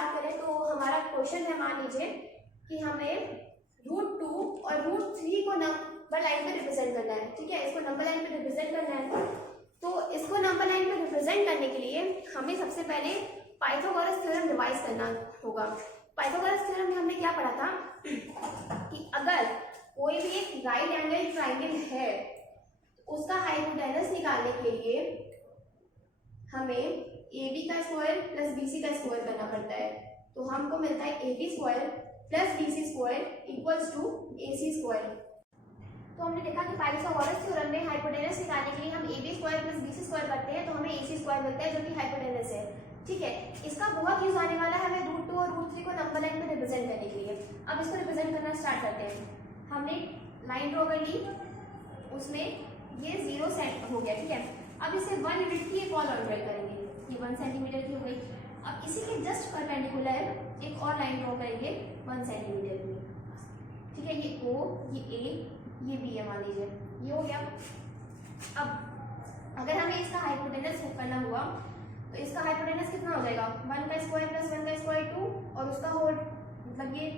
बात करें तो हमारा क्वेश्चन है, मान लीजिए कि हमें √2 और √3 को नंबर लाइन पे रिप्रेजेंट करना है। ठीक है, इसको नंबर लाइन पे रिप्रेजेंट करना है। तो इसको नंबर लाइन पे रिप्रेजेंट करने के लिए हमें सबसे पहले पाइथागोरस थ्योरम रिवाइज करना होगा। पाइथागोरस थ्योरम में हमने क्या पढ़ा था कि अगर कोई भी एक राइट एंगल ट्राइंगल है, उसका हाइपोटेनस निकालने के लिए हमें AB का स्क्वायर प्लस BC का स्क्वायर करना पड़ता है। तो हमको मिलता है AB square plus BC square equals to AC square. तो हमने देखा कि पाइथागोरस थ्योरम में हाइपोटेनस निकालने के लिए हम AB square plus BC square करते हैं, तो हमें AC स्क्वायर मिलता है जो कि हाइपोटेनस है। ठीक है, इसका बहुत यूज आने वाला है हमें √2 और √3 को नंबर लाइन पे रिप्रेजेंट करने के लिए। अब इसको रिप्रेजेंट करना स्टार्ट करते हैं। हमने लाइन ड्रॉ कर ली, उसमें ये 0 सेट हो गया। ठीक है, अब इसे 1 यूनिट की एक और लाइन ड्रॉ करेंगे, ये 1 सेंटीमीटर की हो गई। अब इसी के जस्ट परपेंडिकुलर एक और लाइन ड्रॉ करेंगे 1 सेंटीमीटर की। ठीक है, ये O, ये A, ये B है, मान लीजिए ये हो गया। अब अगर हमें इसका हाइपोटेनस करना हुआ तो इसका हाइपोटेनस कितना हो जाएगा, 1 का स्क्वायर प्लस 1 का स्क्वायर 2 और उसका होल, मतलब ये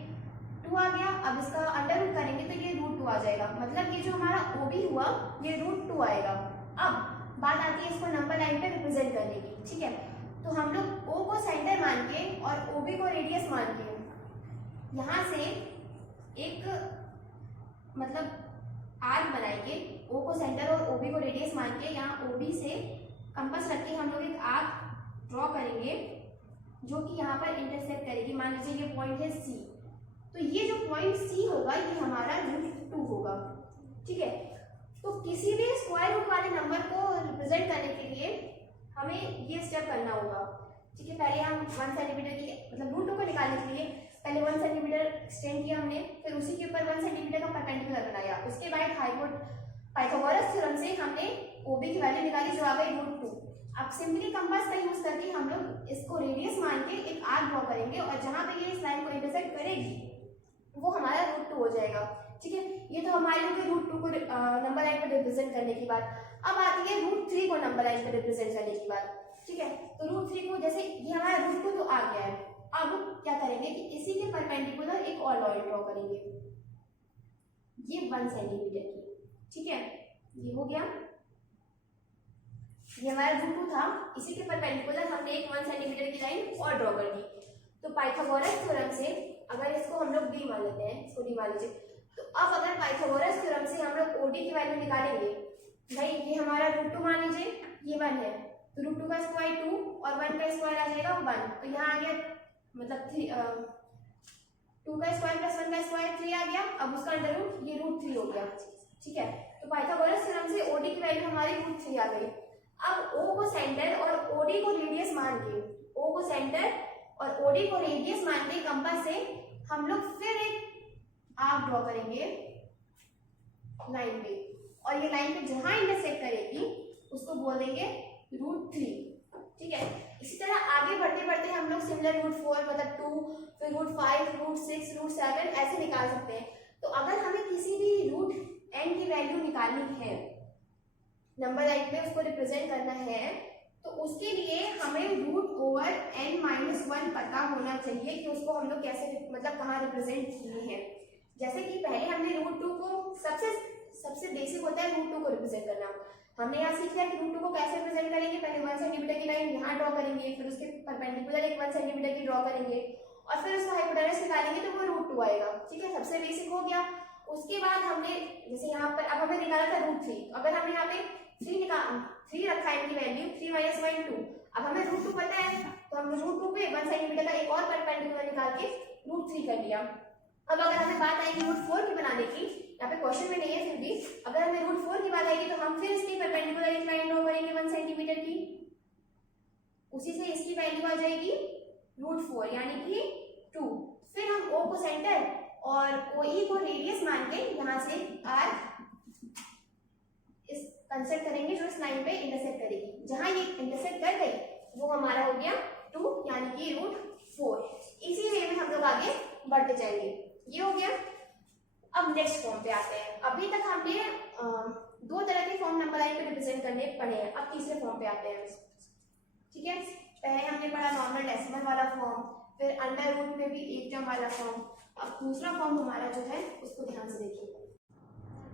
2 आ गया। अब इसका अंडर रूट करेंगे तो ये √2 आ जाएगा, मतलब ये जो हमारा OB हुआ ये √2 आएगा। अब बात आती है इसको नंबर लाइन पे रिप्रेजेंट करने की। ठीक है, तो हम लोग O को सेंटर मान के और OB को रेडियस मान के यहाँ से एक मतलब आर्क बनाएंगे। O को सेंटर और OB को रेडियस मान के यहाँ OB से कंपास रख के हम लोग एक आर्क ड्रॉ करेंगे जो कि यहाँ पर इंटरसेक्ट करेगी। मान लीजिए ये पॉइंट है C, तो ये जो पॉइंट C होगा ये हमारा √2 होगा। ठीक है, तो किसी भी स्क्वायर रूट वाले नंबर को रिप्रेजेंट करने के लिए हमें ये स्टेप करना होगा। ठीक है, पहले हम 1 सेंटीमीटर की मतलब √2 को निकालने के लिए पहले 1 सेंटीमीटर एक्सटेंड किया हमने, फिर उसी के ऊपर 1 सेंटीमीटर का परपेंडिकुलर बनाया। उसके बाद पाइथागोरस थ्योरम से हमने OB की वैल्यू निकाली जो आ गई √2। अब सिंपली कंपास का यूज करके हम लोग इसको रेडियस मान के एक आर्क ड्रॉ करेंगे और जहां पे ये इस लाइन को इंटरसेक्ट करेगी वो हमारा √2 हो जाएगा। ठीक है, ये तो हमारे √2 को नंबर लाइन पर रिप्रेजेंट करने की बात। अब आती है √3 को नंबर लाइन पर रिप्रेजेंट करने की बात। ठीक है, तो √3 को जैसे ये हमारा √2 तो आ गया है, अब क्या करेंगे कि इसी के परपेंडिकुलर एक और लाइन ड्रॉ करेंगे, ये 1 सेंटीमीटर की। ठीक है, ये हो गया, ये हमारा √2 था, इसी के परपेंडिकुलर हमने एक 1 सेंटीमीटर की लाइन और ड्रॉ कर दी। तो पाइथागोरस थ्योरम से अगर इसको हम लोग D मान लेते हैं, इसको D मान लीजिए, तो अब अगर पाइथागोरस थ्योरम से हम लोग OD की वैल्यू निकालेंगे, भाई ये हमारा √2 मान लीजिए, ये 1 है, तो √2 का स्क्वायर 2 और 1 का स्क्वायर आ जाएगा 1, तो यहाँ आ गया मतलब 2 का स्क्वायर प्लस 1 का स्क्वायर 3 आ गया। अब उसका अंडर रूट ये √3 हो गया। ठीक है, तो पाइथागोरस थ्योरम से OD की वैल्यू हमारी √3 आ गई। अब O को सेंटर और OD को रेडियस मान के, O को सेंटर और OD को रेडियस मान के कंपास से हम लोग फिर एक आर्क ड्रॉ करेंगे लाइन पे, और ये लाइन पे जहां इंटरसेक्ट करेगी उसको बोल देंगे √3। ठीक है, इसी तरह आगे बढ़ते बढ़ते हम लोग सिमिलर √4 मतलब 2, फिर √5, √6, √7 ऐसे निकाल सकते हैं। तो अगर हमें किसी भी √n की वैल्यू निकालनी है नंबर लाइन में, उसको रिप्रेजेंट करना है, तो उसके लिए हमें √n-1 पता होना चाहिए कि उसको हम लोग कैसे मतलब कहाँ रिप्रेजेंट किए हैं। जैसे कि पहले हमने √2 को सबसे बेसिक होता है √2 को रिप्रेजेंट करना। हमने यहाँ सीख लिया कि √2 को कैसे रिप्रेजेंट करेंगे, पहले 1 सेंटीमीटर की लाइन यहाँ ड्रॉ करेंगे, फिर उसके परपेंडिकुलर एक 1 सेंटीमीटर की ड्रॉ करेंगे और फिर उसका हाइपोटेनस निकालेंगे तो वो √2 आएगा। ठीक है, सबसे बेसिक हो गया। उसके बाद हमने जैसे यहाँ पर अब हमें निकाला था √3, अगर हमने यहाँ पे 3 रखा है इनकी वैल्यू 3 - 1 2, अब हमें √2 पता है तो हम √2 पे 1 सेंटीमीटर का एक और परपेंडिकुलर निकाल के √3 कर लिया। अब अगर हमें बात आएगी √4 की बनाने की, यहाँ पे क्वेश्चन में नहीं है, फिर भी अगर हमें √4 की बात आएगी तो हम फिर इसकी परपेंडिकुलर एक लाइन ड्रॉ करेंगे 1 सेंटीमीटर की, उसी से इसकी वैल्यू आ जाएगी √4 यानी कि 2। फिर हम O को सेंटर और OE को रेडियस मान के यहाँ से आर्क इस कंसेप्ट करेंगे जो इस लाइन पे इंटरसेक्ट करेगी। जहां ये इंटरसेक्ट कर गई वो हमारा हो गया 2 यानी कि √4। इसी वे में हम लोग आगे बढ़ते जाएंगे। ये हो गया। अब नेक्स्ट फॉर्म पे आते हैं। अभी तक हमने 2 तरह के फॉर्म नंबर लाइन पे रिप्रेजेंट करने पढ़े हैं। अब तीसरे फॉर्म पे आते हैं। ठीक है, पहले हमने पढ़ा नॉर्मल डेसिमल वाला फॉर्म, फिर अंडर रूट में भी एक टर्म वाला फॉर्म। अब दूसरा फॉर्म हमारा जो है उसको ध्यान से देखिए।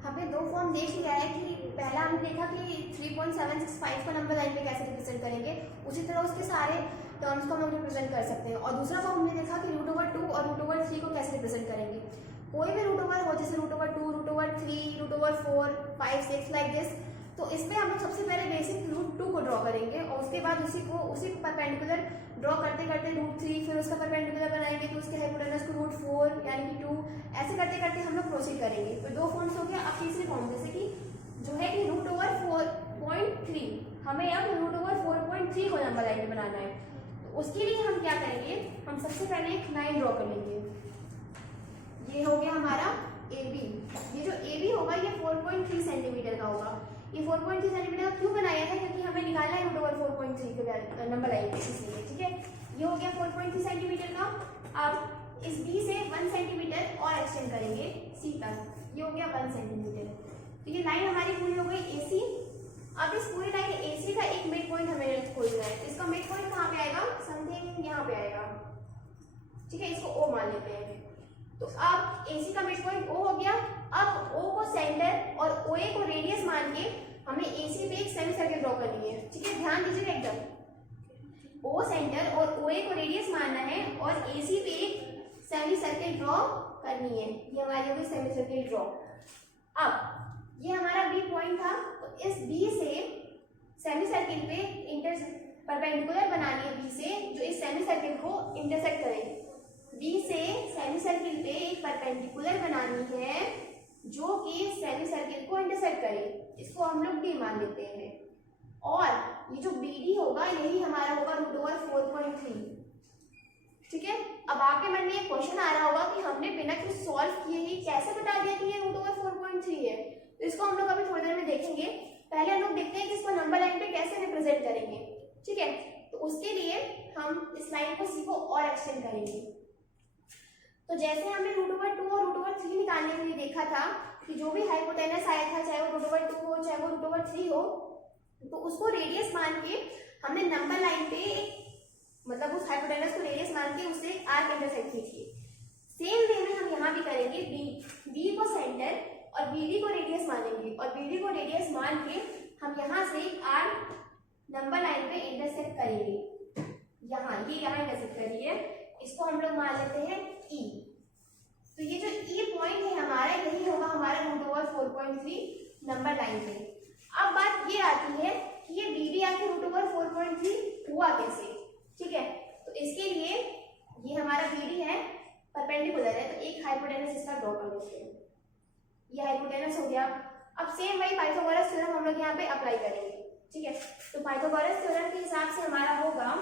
हमें दो फॉर्म देख लिया है कि पहला हमने देखा कि 3.765 को नंबर लाइन पे कैसे रिप्रेजेंट करेंगे, उसी तरह उसके सारे टर्म्स को हम रिप्रेजेंट कर सकते हैं। और दूसरा फॉर्म हमने देखा कि √2 और √3 को कैसे रिप्रेजेंट करेंगे। कोई भी रूट ओवर हो, जैसे √2, √3, √4, 5, 6 लाइक दिस, तो इसमें हम लोग सबसे पहले बेसिक √2 को ड्रॉ करेंगे और उसके बाद उसी परपेंडिकुलर ड्रॉ करते करते √3, फिर उसका परपेंडिकुलर बनाएंगे तो उसके हाइपोटेनस को √4 यानी कि 2, ऐसे करते करते हम लोग प्रोसीड करेंगे। तो दो फॉर्म्स हो गया। अब तीसरी फॉर्म जैसे कि जो है कि √4.3, हमें अब √4.3 को नंबर लाइन में बनाना है। तो उसके लिए हम क्या करेंगे, हम सबसे पहले एक लाइन ड्रॉ कर लेंगे। ये हो गया हमारा AB। ये जो AB होगा ये 4.3 सेंटीमीटर का होगा। ये 4.3 सेंटीमीटर क्यों बनाया है, क्योंकि हमें निकालना है √4.3 के नंबर लाइन पे, इसलिए। ठीक है, ये हो गया 4.3 सेंटीमीटर का। अब इस B से 1 सेंटीमीटर और एक्सटेंड करेंगे C तक, ये हो गया 1 सेंटीमीटर। तो ये लाइन हमारी पूरी हो गई AC। अब इस पूरी लाइन AC का एक मिड पॉइंट हमें खोजना है। इसका मिड पॉइंट कहाँ पे आएगा, समथिंग यहाँ पे आएगा। ठीक है, इसको O मान लेते हैं। तो अब AC का मिड पॉइंट O हो गया। अब O को सेंटर और OA को रेडियस मान के हमें AC पे एक सेमी सर्कल ड्रॉ करनी है। ठीक है, ध्यान दीजिएगा एकदम। O सेंटर और OA को रेडियस मानना है और AC पे एक सेमी सर्कल ड्रॉ करनी है। ये हमारी होगी सेमी सर्कल ड्रॉ। अब ये हमारा B पॉइंट था, तो इस B से सेमी सर्कल पे परपेंडिकुलर बनानी है B से, जो इस सेमी सर्कल को इंटरसेक्ट करे। B से सेमी सर्कल पे एक परपेंडिकुलर बनानी है जो कि सेमी सर्कल को इंटरसेक्ट करे। इसको हम लोग D मान लेते हैं। और ये जो BD होगा यही हमारा होगा √4.3। ठीक है, अब आपके मन में एक क्वेश्चन आ रहा होगा कि हमने बिना कुछ सॉल्व किए ही कैसे बता दिया कि ये √4.3 है। तो इसको हम लोग अभी थोड़ी देर में देखेंगे। पहले हम लोग देखते हैं कि इसको नंबर लाइन पे कैसे रिप्रेजेंट करेंगे। ठीक है, तो उसके लिए हम इस लाइन को C को और एक्सटेंड करेंगे। तो जैसे हमने √2 और √3 निकालने के लिए देखा था कि जो भी हाइपोटेनस आया था, चाहे वो √2 हो चाहे वो √3 हो, तो उसको रेडियस मान के हमने नंबर लाइन पे मतलब उस हाइपोटेनस को रेडियस मान के उससे आर्क इंटरसेक्ट कीजिए। सेम वे में हम यहाँ भी करेंगे। B को सेंटर और BD को रेडियस मानेंगे और BD को रेडियस मान के हम यहाँ से आर्क नंबर लाइन पे इंटरसेक्ट करेंगे। यहाँ इंटरसेक्ट करिए, इसको हम लोग मान लेते हैं E। तो ये जो E पॉइंट है हमारा, यही होगा हमारा √4.3 नंबर लाइन पे। अब बात ये आती है कि ये BD आके √4.3 हुआ कैसे। ठीक है, तो इसके लिए ये हमारा BD है, परपेंडिकुलर है, तो एक हाइपोटेनस इसका ड्रॉ कर लेते हैं। ये हाइपोटेनस हो गया। अब सेम वही पाइथागोरस थ्योरम हम लोग यहाँ पे अप्लाई करेंगे। ठीक है, तो पाइथागोरस थ्योरम के हिसाब से हमारा होगा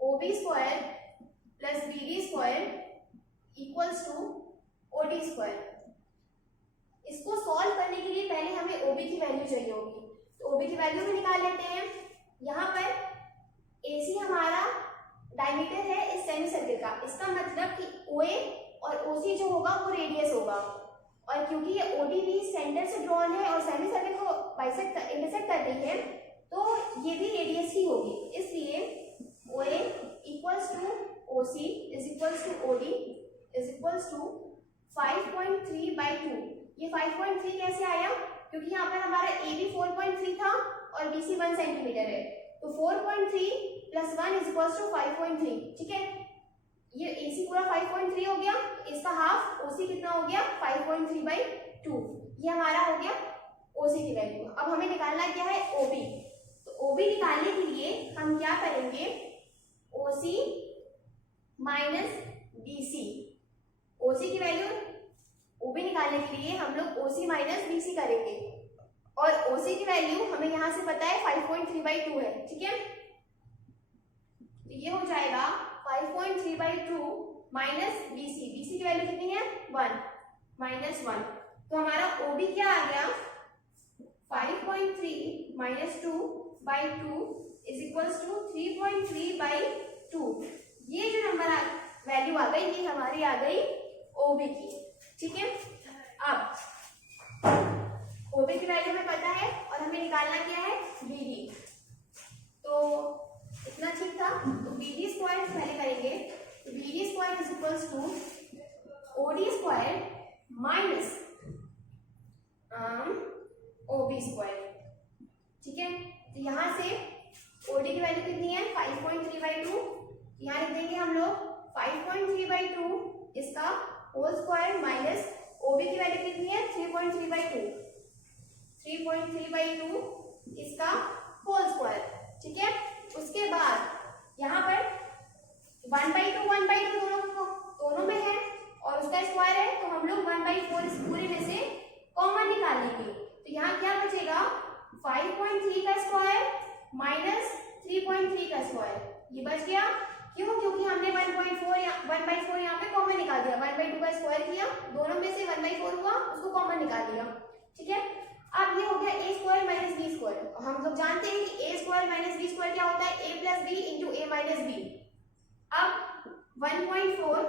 OB² + BD² = OD²। इसको सॉल्व करने के लिए पहले हमें OB की वैल्यू चाहिए होगी, तो OB की वैल्यू भी निकाल लेते हैं। यहाँ पर AC हमारा डायमीटर है इस सेमी सर्कल का, इसका मतलब कि OA और OC जो होगा वो रेडियस होगा। और क्योंकि ये OD भी सेंटर से ड्रॉन है और सेमी सर्कल को इंटरसेक्ट कर रही है, तो ये भी रेडियस ही होगी। इसलिए OA = OC = OD = 5.3/2। ये 5.3 कैसे आया, क्योंकि यहाँ पर हमारा AB 4.3 था और BC 1 सेंटीमीटर है, तो 4.3 + 1 = 5.3। ठीक है, ये AC पूरा 5.3 हो गया, इसका हाफ OC कितना हो गया 5.3/2। ये हमारा हो गया OC की वैल्यू। अब हमें निकालना क्या है OB। तो OB निकालने के लिए हम क्या करेंगे, OC - BC। OC की वैल्यू OB निकालने के लिए हम लोग OC - BC करेंगे और OC की वैल्यू हमें यहाँ से पता है 5.3/2 है। ठीक है, तो ये हो जाएगा 5.3/2 - BC। BC की वैल्यू कितनी है 1 -1। तो हमारा OB क्या आ गया 5.3 - 2/2 = 3.3/2। ये जो नंबर वैल्यू आ गई ये हमारी आ गई OB की। ठीक है, अब OB की वैल्यू हमें पता है और हमें निकालना क्या है BD। तो इतना ठीक था, तो BD equals to OD square minus OB square. ठीक है, तो यहाँ से ओडी की वैल्यू कितनी है 5.3/2, यहाँ लिख देंगे हम लोग 5.3/2 इसका होल स्क्वायर माइनस ओबी की वैल्यू कितनी है 3.3/2, 3.3/2 इसका होल स्क्वायर। ठीक है, उसके बाद यहाँ पर 1/2 दोनों में है और उसका स्क्वायर है, तो हम लोग 1/4 इस पूरे में से कॉमन निकाल लेंगे। तो यहाँ क्या बचेगा 5.3 का स्क्वायर माइनस 3.3 का स्क्वायर, ये बच गया। क्यों? क्योंकि हमने 1/4 यहाँ पे कॉमन निकाल दिया, 1/2 का स्क्वायर किया, दोनों में से 1/4 हुआ, उसको कॉमन निकाल दिया। ठीक है, अब ये हो गया a square minus b square. हम लोग जानते हैं कि a square minus b square क्या होता है, a plus b into a minus b। अब 1.4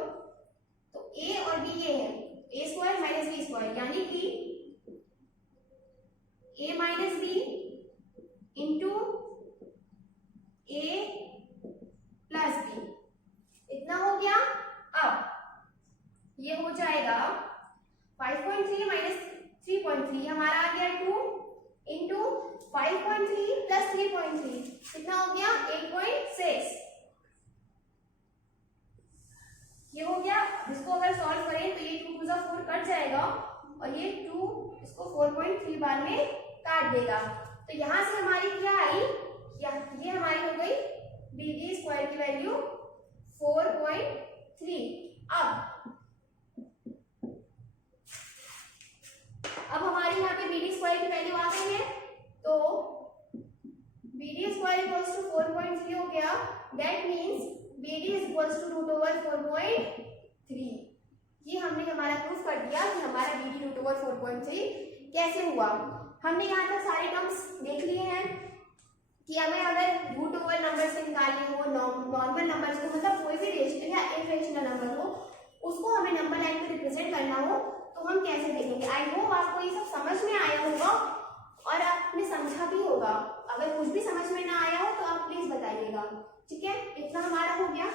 तो a और b ये है a square minus b square, यानी कि a minus b into a plus b, इतना हो गया। अब ये हो जाएगा 5.3 माइनस 3.3 हमारा आ गया 2 इंटू 5.3 प्लस 3.3, कितना हो गया 8.6। ये हो गया, जिसको अगर सॉल्व करें तो ये 2 2 4 कट जाएगा और ये 2 इसको 4.3 बार में काट देगा। तो यहाँ से हमारी क्या आई, ये हमारी हो गई बीडी स्क्वायर की वैल्यू 4.3। अब हमारी यहाँ पे बीडी स्क्वायर की वैल्यू आ गई है, तो बीडी स्क्वायर इक्वल्स टू 4.3 हो गया। That means BD is equals to root over 4.3। ये हमने हमारा प्रूफ कर दिया कि हमारा बीडी रूट ओवर 4.3 कैसे हुआ। हमने यहाँ तक सारे टर्म्स देख लिए हैं कि हमें अगर रूट ओवर नंबर से निकालने हो, नॉर्मल नंबर से, मतलब कोई भी रेशनल या इरेशनल नंबर हो, उसको हमें नंबर लाइन पे रिप्रेजेंट करना हो तो हम कैसे देखेंगे। आई होप आपको ये सब समझ में आया होगा और आपने समझा भी होगा। अगर कुछ भी समझ में ना आया हो तो आप प्लीज बताइएगा। ठीक है, इतना हमारा हो गया।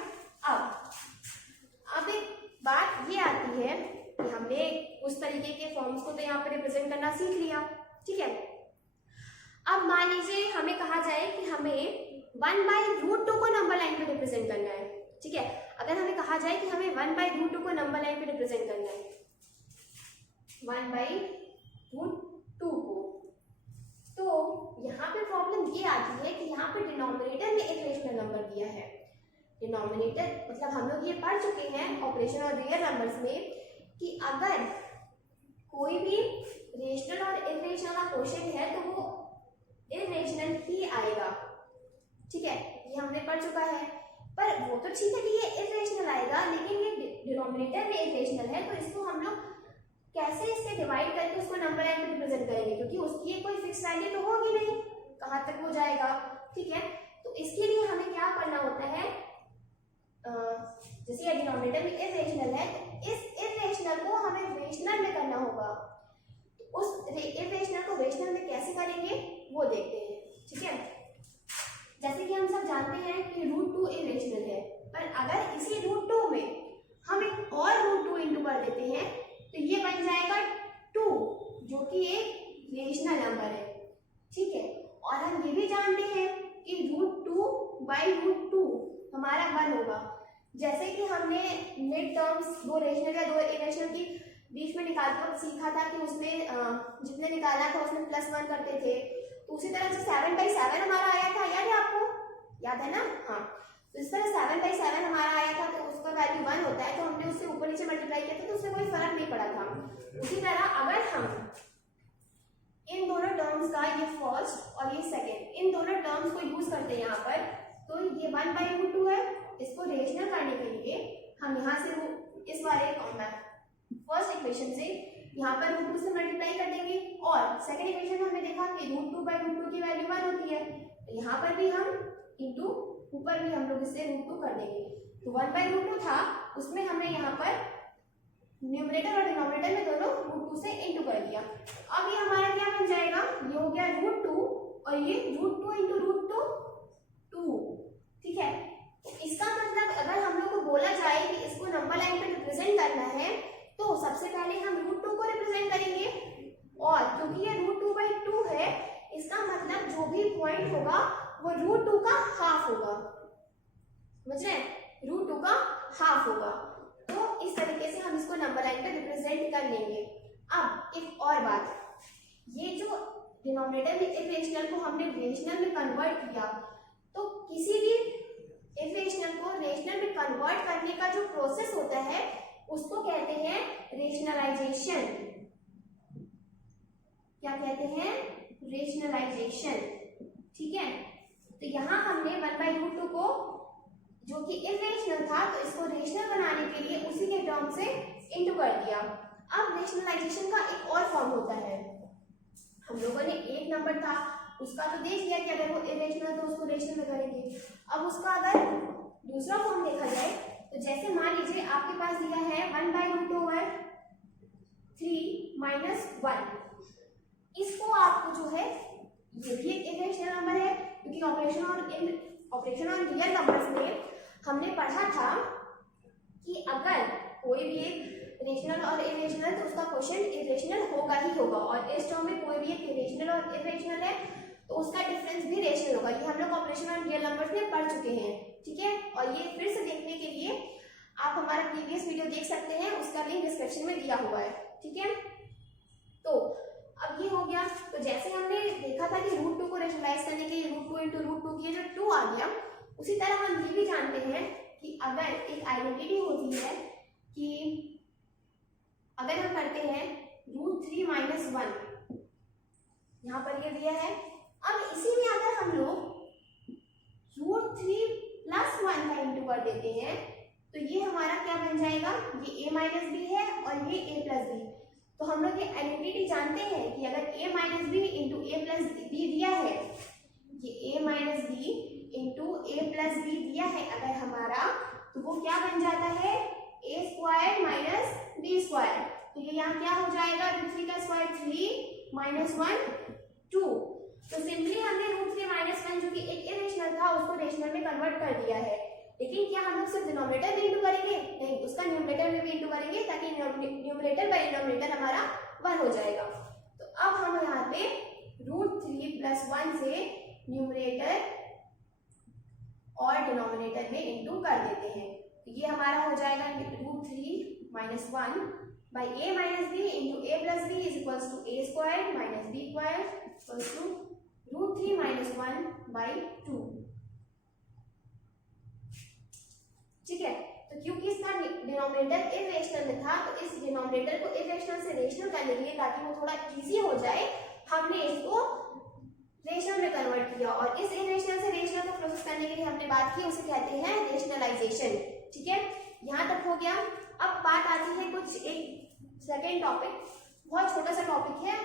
अब एक बात ये आती है कि हमने उस तरीके के फॉर्म्स को तो यहाँ पे रिप्रेजेंट करना सीख लिया। ठीक है, अब मान लीजिए हमें कहा जाए कि हमें 1/√2 को नंबर लाइन पे रिप्रेजेंट करना है। ठीक है, अगर हमें कहा जाए कि हमें 1/√2 को नंबर लाइन पे रिप्रेजेंट करना है, 1/√2 को, तो यहाँ पे प्रॉब्लम ये आती है कि यहाँ पे डिनोमिनेटर में एक रेशनल नंबर दिया है। डिनोमिनेटर मतलब हम लोग ये पढ़ चुके हैं ऑपरेशन और रियल नंबर्स में कि अगर कोई भी रेशनल और इरेशनल का क्वेश्चन है तो वो इरेशनल ही आएगा। ठीक है, ये हमने पढ़ चुका है। पर वो तो ठीक है कि ये इरेशनल आएगा, लेकिन ये डिनोमिनेटर में इरेशनल है, तो इसको हम लोग कैसे इससे डिवाइड करके उसको नंबर लाइन में रिप्रेजेंट करेंगे, क्योंकि उसकी कोई फिक्स वैल्यू तो होगी नहीं, कहाँ तक हो जाएगा। ठीक है, तो इसके लिए हमें क्या करना होता है, जैसे ये डिनोमिनेटर में इरेशनल है, इस इरेशनल को हमें रेशनल में करना होगा। तो उस इरेशनल को रेशनल में कैसे करेंगे वो देखते हैं। ठीक है, जैसे कि हम सब जानते हैं कि √2 इरेशनल है, पर अगर इसी √2 में हम एक और √2 इंटू कर देते हैं तो ये बन जाएगा 2, जो कि एक रेशनल नंबर है। ठीक है, और हम ये भी जानते हैं कि √2/√2 हमारा 1 होगा। जैसे कि हमने मिड टर्म्स, दो रेशनल या दो इरेशनल की बीच में निकालकर सीखा था कि उसमें जितने निकाला था उसमें +1 करते थे, तो उसी तरह से 7/7 हमारा आया था, याद है आपको? याद है ना? हाँ, तो इस तरह 7/7 हमारा आया था, तो उसका वैल्यू 1 होता है, तो हमने उससे ऊपर नीचे मल्टीप्लाई किया था, तो उससे कोई फर्क नहीं पड़ा था। उसी तरह अगर हम इन दोनों टर्म्स का, ये फर्स्ट और ये सेकेंड, इन दोनों टर्म्स को यूज करते हैं यहाँ पर, तो ये 1/√2 है, इसको रेशनल करने के लिए हम यहाँ से इस वाले फर्स्ट इक्वेशन से यहाँ पर √2 से मल्टीप्लाई कर देंगे, और सेकंड इक्वेशन में हमने देखा कि √2/√2 की वैल्यू 1 होती है, तो यहाँ पर भी हम इंटू ऊपर भी हम लोग इससे √2 कर देंगे। तो 1/√2 था, उसमें हमने यहाँ पर न्यूमरेटर और डिनोमिनेटर में दोनों √2 से इंटू कर दिया। अब ये हमारा क्या बन जाएगा, ये हो गया √2 और ये √2 इंटू √2 2। ठीक है, तो इसका मतलब अगर हम लोग को बोला जाए कि इसको नंबर लाइन हाफ होगा। तो इस तरीके से हम इसको नंबर लाइन पे रिप्रेजेंट कर लेंगे। अब एक और बात, ये जो डिनोमिनेटर में इरेशनल को हमने रेशनल में कन्वर्ट किया, तो किसी भी इरेशनल को रेशनल में कन्वर्ट करने का जो प्रोसेस होता है उसको कहते हैं रेशनलाइजेशन। क्या कहते हैं? रेशनलाइजेशन। ठीक है, तो यहां हमने 1/√2 को जो कि इरेशनल था तो इसको रेशनल बनाने के लिए उसी के टर्म से इंटू कर दिया। अब रेशनलाइजेशन का एक और फॉर्म होता है। हम लोगों ने एक नंबर था उसका तो देख लिया कि अगर वो इरेशनल तो उसको रेशनल में करेंगे। अब उसका अगर दूसरा फॉर्म देखा जाए तो जैसे मान लीजिए आपके पास दिया है 1/√3 - 1, इसको आपको जो है, ये भी एक इरेशनल नंबर है क्योंकि ऑपरेशन ऑन रियल नंबर्स में हमने पढ़ा था कि अगर कोई भी एक रेशनल और इरेशनल तो उसका क्वेश्चन इरेशनल होगा ही होगा, और इस टर्म में कोई भी एक इरेशनल और इरेशनल है तो उसका डिफरेंस भी रेशनल होगा। ये हम लोग ऑपरेशन ऑन रियल नंबर्स में पढ़ चुके हैं। ठीक है, और ये फिर से देखने के लिए आप हमारा प्रीवियस वीडियो देख सकते हैं, उसका लिंक डिस्क्रिप्शन में दिया हुआ है। ठीक है, तो अब ये हो गया। तो जैसे हमने देखा था कि √2 को रेशनलाइज करने के लिए √2 × √2 की जो 2 आ गया, उसी तरह हम ये भी जानते हैं कि अगर एक आइडेंटिटी होती है कि अगर हम करते हैं √3 - 1, यहाँ पर ये दिया है। अब इसी में अगर हम लोग √3 + 1 का इंटू कर देते हैं तो ये हमारा क्या बन जाएगा? ये a - b है और ये a + b। तो हम लोग ये आइडेंटिटी जानते हैं कि अगर a - b × a + b दिया है, ये a - b × a + b दिया है अगर हमारा, तो वो क्या बन जाता है? a² - b²। तो ये यहाँ क्या हो जाएगा? √3 का स्क्वायर 3 - 1 2। तो सिंपली हमने √3 - 1 जो कि एक इरेशनल था उसको रेशनल में कन्वर्ट कर दिया है। लेकिन क्या हम लोग सिर्फ डिनोमिनेटर में इंटू करेंगे? नहीं, उसका न्यूमरेटर में भी इंटू करेंगे ताकि न्यूमरेटर बाय डिनोमिनेटर हमारा 1 हो जाएगा। तो अब हम यहाँ पे √3 + 1 से न्यूमरेटर और डिनोमिनेटर में इंटू कर देते हैं। तो ये हमारा हो जाएगा √3 - 1 / a - b × a + b = a² - b² √3 - 1/2। ठीक है, तो क्योंकि इसका डिनोमिनेटर इरेशनल में था तो इस डिनोमिनेटर को इरेशनल से रेशनल करने के लिए ताकि वो थोड़ा इजी हो जाए, हमने इसको रेशनल में कन्वर्ट किया। और इस इरेशनल से रेशनल को प्रोसेस करने के लिए हमने बात की, उसे कहते हैं रेशनलाइजेशन। ठीक है, यहाँ तक हो गया। अब बात आती है कुछ एक सेकेंड टॉपिक, बहुत छोटा सा टॉपिक है,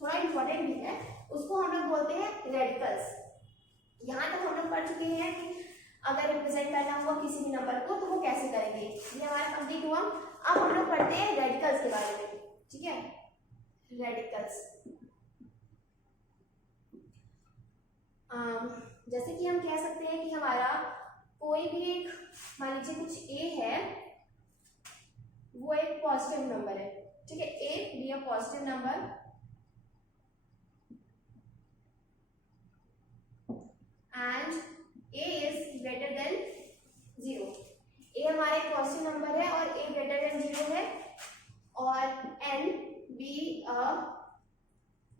थोड़ा इंपॉर्टेंट भी है, उसको हम लोग बोलते हैं रेडिकल्स। यहाँ तक हम लोग पढ़ चुके हैं कि अगर रिप्रेजेंट करना हुआ किसी भी नंबर को तो वो कैसे करेंगे, ये हमारा कंप्लीट हुआ। अब हम लोग पढ़ते हैं रेडिकल्स के बारे में। ठीक है, रेडिकल्स जैसे कि हम कह सकते हैं कि हमारा कोई भी एक, मान लीजिए कुछ a है, वो एक पॉजिटिव नंबर है। ठीक है, a भी a positive number and a is greater than 0। a हमारा एक पॉजिटिव नंबर है और a greater than 0 है, और n be a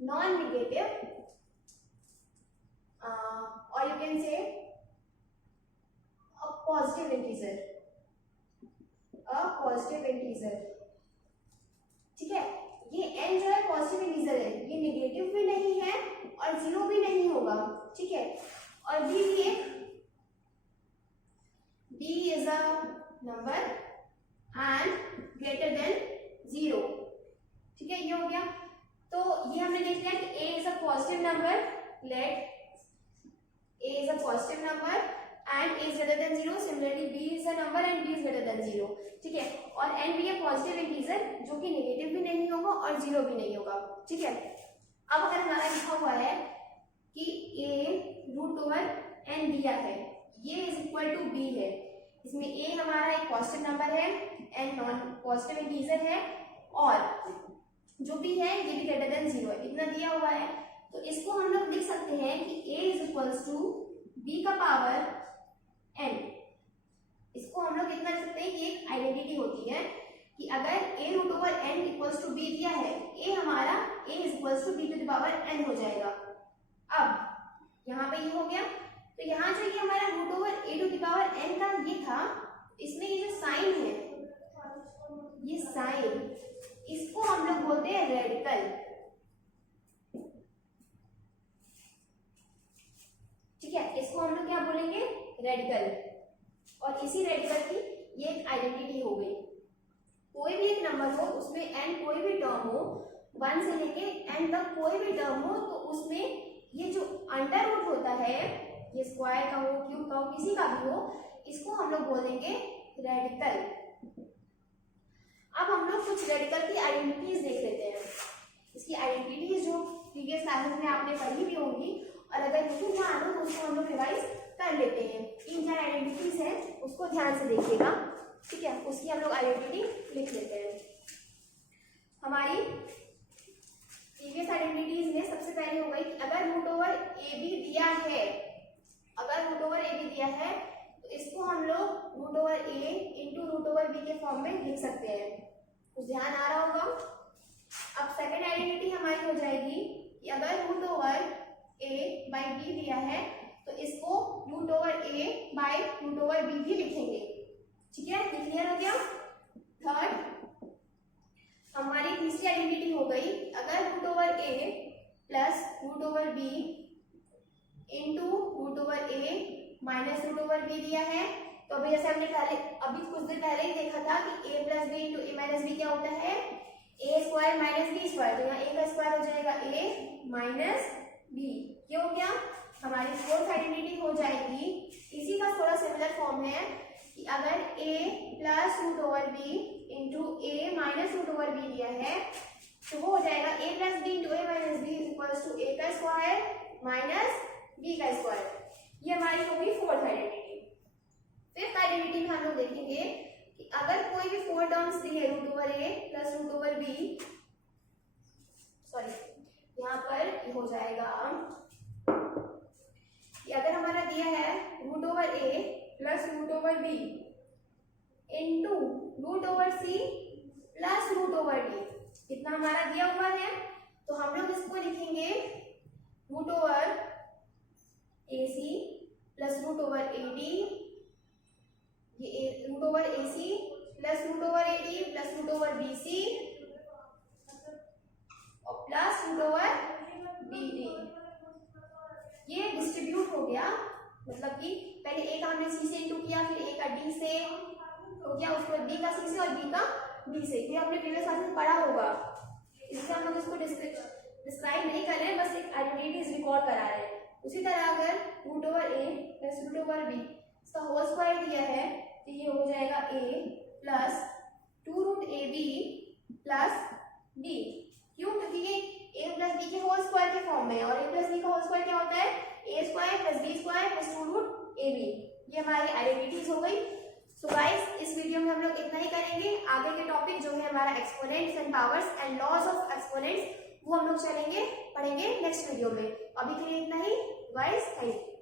non-negative or you can say a positive integer, ठीक है। ये n जो है पॉजिटिव इंटीजर है, ये नेगेटिव भी नहीं है और 0 भी नहीं होगा। ठीक है, और b भी एक, b is a number and greater than 0। ठीक है, ये हो गया। तो ये हमने देख लिया कि a is a positive number, let a is a positive number and a is greater than 0। Similarly b is a number and b is greater than 0। ठीक है, और n भी है पॉजिटिव इंटीजर जो कि नेगेटिव भी नहीं होगा और 0 भी नहीं होगा। ठीक है, अब अगर हमारा लिखा हुआ है कि a √n दिया है, ये इज इक्वल टू b है, इसमें a हमारा एक पॉजिटिव नंबर है, n नॉन पॉजिटिव इंटीजर है, और जो b है ये भी ग्रेटर देन 0 है, इतना दिया हुआ है। तो इसको हम लोग लिख सकते हैं कि a is equals to b का पावर n। इसको हम लोग इतना लिख सकते हैं कि a एक आइडेंटिटी होती है कि अगर a root over n equals to b दिया है, a हमारा a is equals to b to the power n हो जाएगा। अब यहाँ पे ये हो गया, तो यहाँ जो ये हमारा root over a to the power n का ये था, इसमें ये जो साइन है, ये साइन, इसको हम लोग बोलते हैं रेडिकल। ठीक है, इसको हम लोग क्या बोलेंगे, रेडिकल। और इसी रेडिकल की ये एक आइडेंटिटी हो गई। कोई भी एक नंबर हो, उसमें n कोई भी टर्म हो, 1 से लेके n तक कोई भी टर्म हो, तो उसमें ये जो अंडर रूट होता है, ये स्क्वायर का हो, क्यूब का हो, किसी का भी हो, इसको हम लोग बोलेंगे रेडिकल। अब हम लोग कुछ रेडिकल की आइडेंटिटीज देख लेते हैं। इसकी आइडेंटिटीज जो प्रीवियस क्लासेस में आपने पढ़ी भी होंगी, और अगर नहीं ध्यान हो तो उसको हम लोग रिवाइज कर लेते हैं। 3-4 आइडेंटिटीज है, उसको ध्यान से देखिएगा। ठीक है, उसकी हम लोग आइडेंटिटी लिख लेते हैं। हमारी प्रीवियस आइडेंटिटीज में सबसे पहले हो गई कि अगर रूट ओवर ए बी दिया है, अगर रूट ओवर ए बी दिया है तो इसको हम लोग रूट ओवर ए इंटू रूट ओवर बी के फॉर्म में लिख सकते हैं। कुछ ध्यान आ रहा होगा। अब सेकेंड आइडेंटिटी हमारी हो जाएगी कि अगर root over a by B दिया है तो इसको root over a by root over B भी लिखेंगे। ठीक है, क्लियर हो गया। थर्ड हमारी तीसरी आइडेंटिटी हो गई, अगर root over a plus root over b into root over a minus root over b दिया है, तो अभी जैसे हमने पहले अभी कुछ देर पहले ही देखा था कि a plus B into a minus B क्या होता है, a square minus B square. तो यहाँ a का स्क्वायर हो जाएगा a माइनस बी। ये हो गया। हमारी फोर्थ आइडेंटिटी हो जाएगी, इसी का थोड़ा सिमिलर फॉर्म है कि अगर a plus root over B into A minus root over B दिया है, तो वो हो जाएगा a plus B into A minus B is equals to a का स्क्वायर माइनस b का स्क्वायर। ये हमारी होगी फोर्थ आइडेंटिटी। फिफ्थ आइडेंटिटी में हम लोग देखेंगे कि अगर कोई भी 4 टर्म्स दी है, root over a plus root over बी, सॉरी यहाँ पर हो जाएगा कि अगर हमारा दिया है root over a plus root over b into root over c plus root over d, इतना हमारा दिया हुआ है, तो हम लोग इसको लिखेंगे root over ac plus root over ad, ये root over ac plus root over ad plus root over bc और प्लस रूट ओवर bd। ये डिस्ट्रीब्यूट हो गया, मतलब कि पहले a का हमने c से इंटू किया, फिर a का d से हो गया, उसके बाद b का c से और b का d से। ये हमने प्रीवियस क्लास में पढ़ा होगा, इसलिए हम लोग इसको डिस्क्राइब नहीं कर रहे हैं, बस एक आइडेंटिटीज रिकॉल करा रहे हैं। उसी तरह अगर root over a plus root over b इसका होल स्क्वायर दिया है, तो ये हो जाएगा a plus 2 root ab plus b। क्यों? क्योंकि ये a प्लस b के होल स्क्वायर के फॉर्म में है, और a प्लस b का होल स्क्वायर क्या होता है, a square plus b square plus 2 root ab। ये हमारी आइडेंटिटीज हो गई। सो गाइस, इस वीडियो में हम लोग इतना ही करेंगे। आगे के टॉपिक जो है हमारा exponents and powers and laws of exponents, वो हम लोग पढ़ेंगे नेक्स्ट वीडियो में। अभी के लिए इतना ही गाइस, थैंक यू।